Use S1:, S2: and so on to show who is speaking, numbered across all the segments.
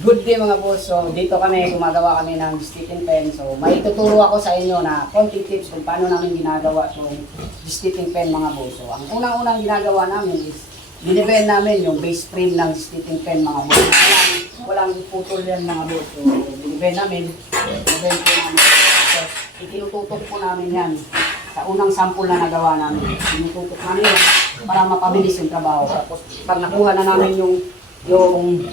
S1: Good day mga boss. So dito kami gumagawa kami ng stipping pen. So may tuturo ako sa inyo na konting tips kung paano namin ginagawa itong stipping pen mga boss. So ang unang-unang ginagawa namin is binibend namin yung base frame ng stipping pen mga boss. Walang, walang putol yan mga boss. So binibend namin. Binibend po namin. So itinututok po namin yan sa unang sample na nagawa namin. Tinututok namin yan para mapabilis yung trabaho. Tapos pag nakuha na namin yung yung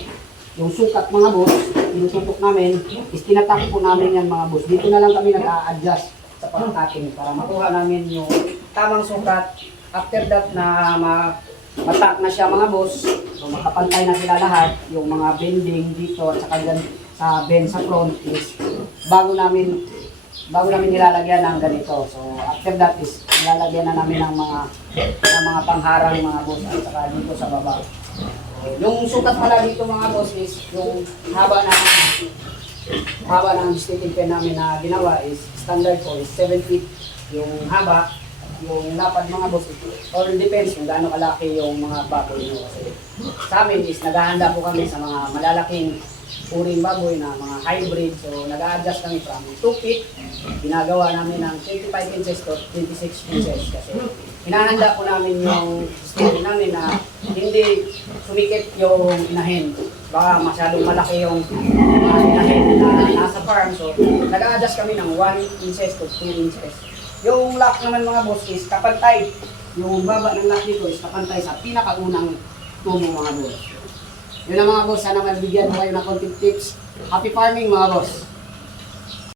S1: yung sukat mga boss, tinututok namin, is tinatak po namin yan mga boss. Dito na lang kami nag-a-adjust sa pag-cutting para makuha namin yung tamang sukat. After that na ma matak na siya mga boss, so makapantay na sila lahat, yung mga bending dito at saka dyan sa bend sa front is bago namin bago namin nilalagyan ng ganito. So after that is nilalagyan na namin ng mga ng mga pangharang mga boss at saka dito sa baba. Yung sukat pala dito mga boss is yung haba ng haba ng sticky pen namin na ginawa is standard ko is 7 feet yung haba. Yung lapad mga boss or depends kung gaano kalaki yung mga baboy nyo. Kasi sa amin is naghahanda po kami sa mga malalaking uring baboy na mga hybrid. So nag-a-adjust kami from 2 feet. Ginagawa namin ng 25 inches to 26 inches kasi hinahanda po namin yung sticky namin na hindi sumikip yung inahin baka masyadong malaki yung mga inahin na nasa farm so nag-a-adjust kami ng 1 inches to 2 inches yung lock naman mga boss is kapantay. Yung baba ng lock dito is kapantay sa pinakaunang tumo mga boss. Yun ang mga boss, sana mabigyan mo kayo ng konting tips. Happy farming mga boss.